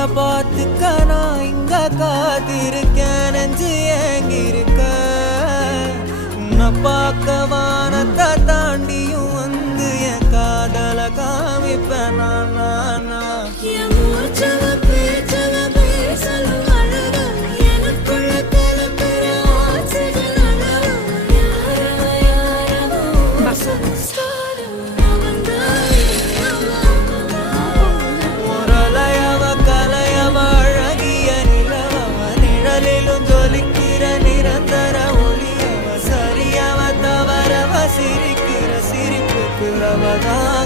உன்னை பார்த்துக்க நான் இங்க காத்திருக்கேன், நெஞ்சு ஏங்கிருக்க. உன்னை பார்க்க வானத்தை தாண்டியும் வந்து என் காதல காமிப்பேன் நான். நிரந்தர ஒளியவ சரியவ தவறவ சிரிக்கிற சிரிப்புக்கு அவதான்